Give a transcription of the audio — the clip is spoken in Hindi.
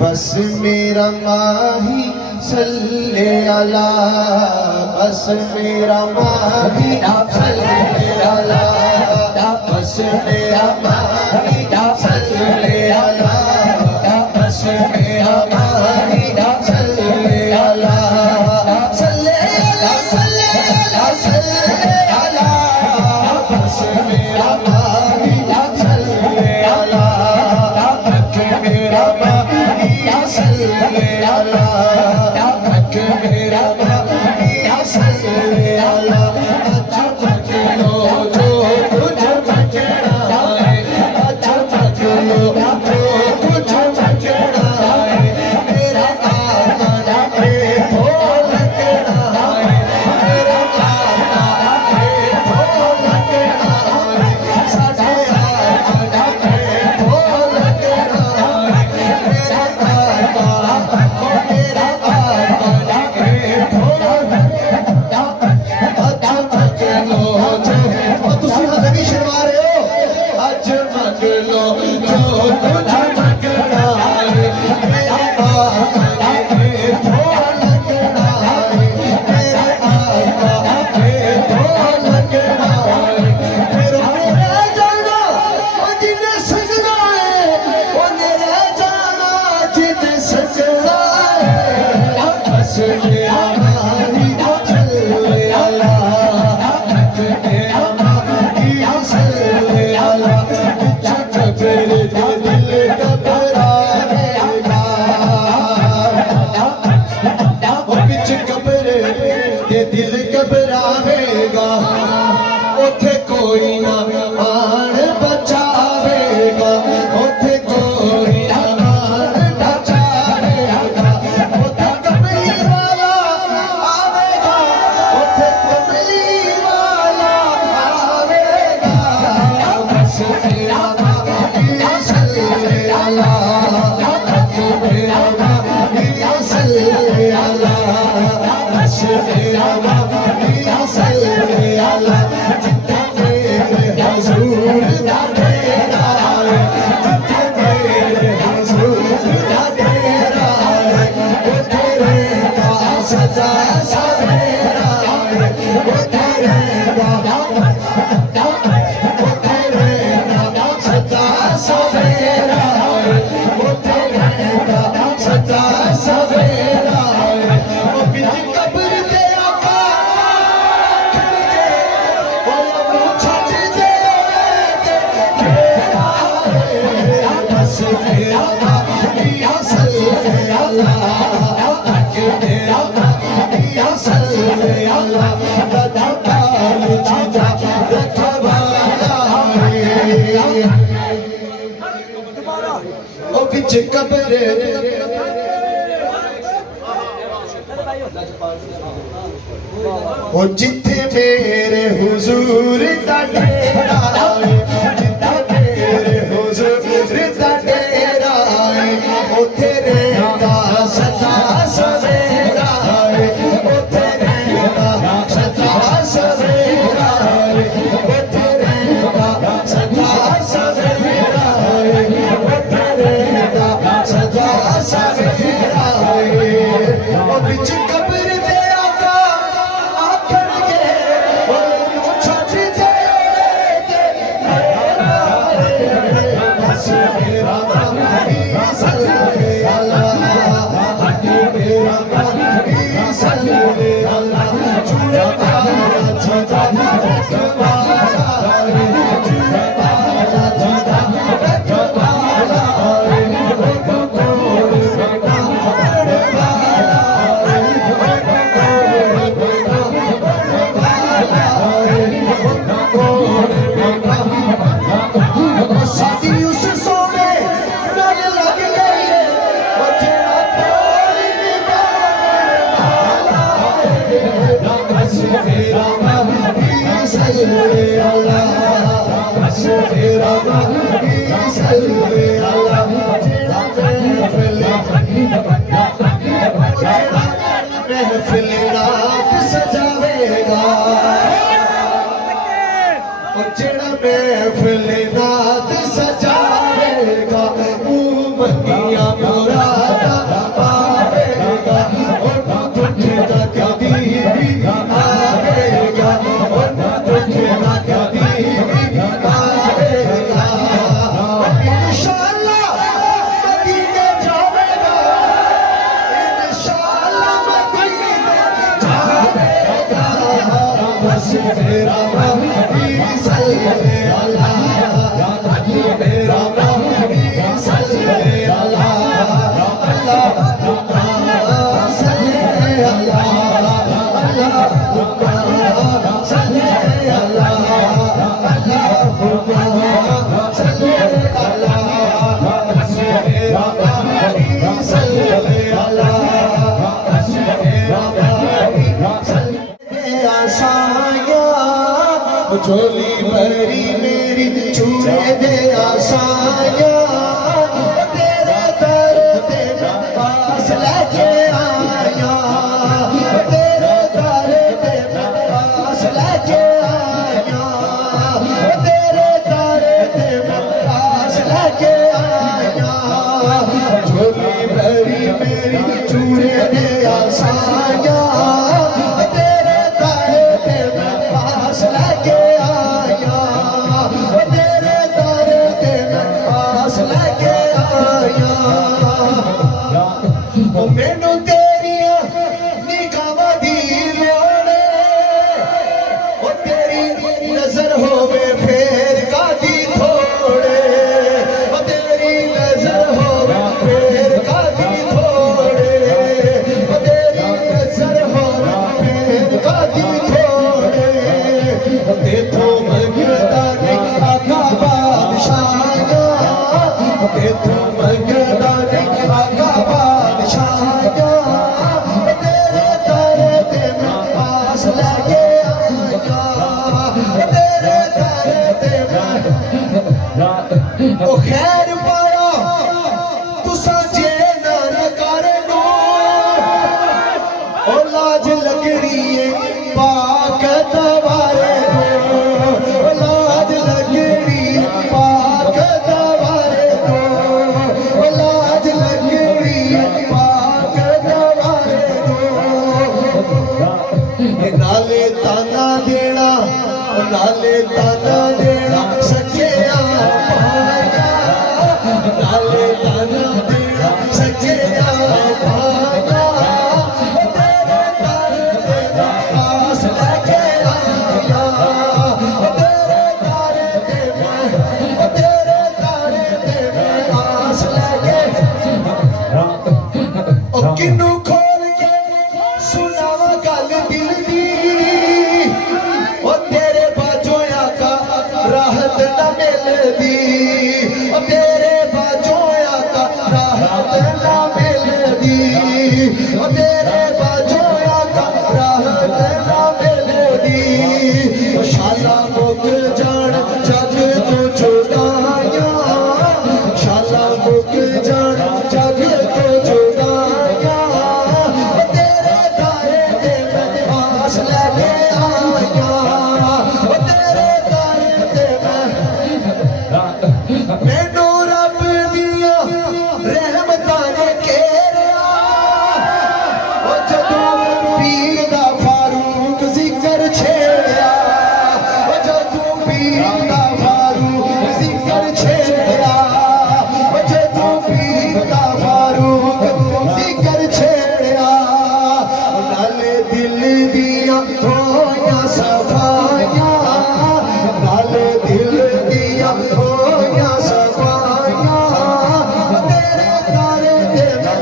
बस मेरा माही सल्ले अला, बस मेरा माही सल्ले अला, बस मेरा माही सल्ले अला, बस मेरा माही सल्ले अला, सल्ले अला, सल्ले अला, सल्ले अला, बस मेरा माही सल्ले अला, मेरा माही सल्ले अला, मेरा माही सल्ले अला। अच्छा मच लो जो कुछ बचना है, अच्छा मच लो जो कुछ बचना है, मेरा आना पे फूल लगना है, मेरा आना पे फूल लगना है, साढ़े आना पे फूल लगना है, मेरा आना पे फूल लगना। अच्छा मच लो जो तुसी हाले भी शर्मा रहे हो, अच्छा मच लो जो कुछ मंगना है, मेरे आका पे फूल लगना है, मेरे आका पे फूल लगना है, फिर मेरे जाना ओ जिन्हें सजना है, ओ मेरे जाना जिन्हें सजना है, बस मेरा माही सल्ले अला, मेरा माही सल्ले अला, मेरे दिल घबराएगा, बिच कब्रे ते दिल घबराएगा, उथे कोई ना आन बचावेगा, उथे कोई ना आन बचावेगा, उथे कमली वाला आवेगा, उथे कमली वाला आवेगा, बस मेरा माही सल्ले अला, मेरा माही सल्ले अला, बस मेरा माही सल्ले अला, जिथे मेरे हुजूर दा डेरा है, जिथे मेरे हुजूर दा डेरा है, उथे रहेगा सदा सवेरा है, उथे रहेगा सदा सवेरा है, उथे रहेगा सदा सवेरा है, ओ बिच कब्र दे आका छट दे बस मेरा माही सल्ले अला, मेरा माही सल्ले अला, दादा काल जीजा रखवाला है, ओ बिच कब्र ओ जिथे मेरे हुजूर दा डेरा है, जिथे मेरे हुजूर दा डेरा है, उथे रहेगा सदा सवेरा है, उथे रहेगा सदा सवेरा है, उथे रहेगा सदा सवेरा है, उथे रहेगा सदा सवेरा है, ओ बिच कब्र दे आका आखणगे ओ छट दे बस मेरा माही सल्ले अला, मेरा माही सल्ले अला, चूड़ा वाला जीजा रखवाला है, चूड़ा वाला जीजा रखवाला है, शादी उस सोने नल लग गई है, वो जेड़ा कोई निभाने वाला है, बस मेरा माही सल्ले अला, बस मेरा माही सल्ले अला, जेड़ा महफिल रात सजावेगा, जेड़ा महफिल रात सजावेगा, मुंह मंगिया मुराद मेरा मोहब्बी सल्ले अला नबी मेरा मोहब्बी सल्ले अला अल्लाहुम्मा सल्ले अला अल्लाहुम्मा सल्ले अला अल्लाहुम्मा सल्ले अला मेरा मोहब्बी सल्ले अला झोली भरी मेरी चूड़े दे आसाया तेरे दर ते मैं पास लेके आया तेरे दर ते मैं पास लेके आया तेरे दर ते मैं पास लेके आया झोली भरी मेरी चूड़े दे आसाया तेरे दर ते मैं पास लेके मैनू तेरिया निगाहां दी लोड़ ओ तेरी नजर होवे फेर कादी थोड़े ओ तेरी नजर होवे फेर कादी थोड़े ओ तेरी नजर होवे फेर कादी थोड़े तेथों मंगदा नहीं आका बादशाह तेथों मंगदा नहीं आका ओ खैर पाया तुसा जे ना कर दो ओ लाज लगनी है पाक दवारे दो ओ लाज लगनी पाक दवारे दो ओ लाज लगनी पाक दवारे दो नाले ताना देना नाले ताना देना सच्चिया नाले ताना देना सच्चिया पाया तेरे दर ते मैं पास लेके आया तेरे दर ते मैं पास लेके ओ किन्नू खोल के सुनावा गल दिल दी ओ तेरे बाजों आका राहत न मिलदी ओ तेरे बाजों आका राहत न मिलदी ओ तेरे बाजों आका राहत न मिलदी ओ शाला मुक जान जग तो जुदाइयां शाला मुक जान जग तो जुदाइयां ओ तेरे दर ते मैं पास लेके आया ओ तेरे दर ते मैनू रब दिया रहमतां ने घेरिया ओ जदों पीर दा फारूक जिक्र छेड़िया ओ जदों पीर दा फारूक जिक्र छेड़िया ओ जदों पीर दा फारूक जिक्र छेड़िया नाले दिल दिया होया सफाया नाले दिल दिया होया सफाया तेरे दर ते मैं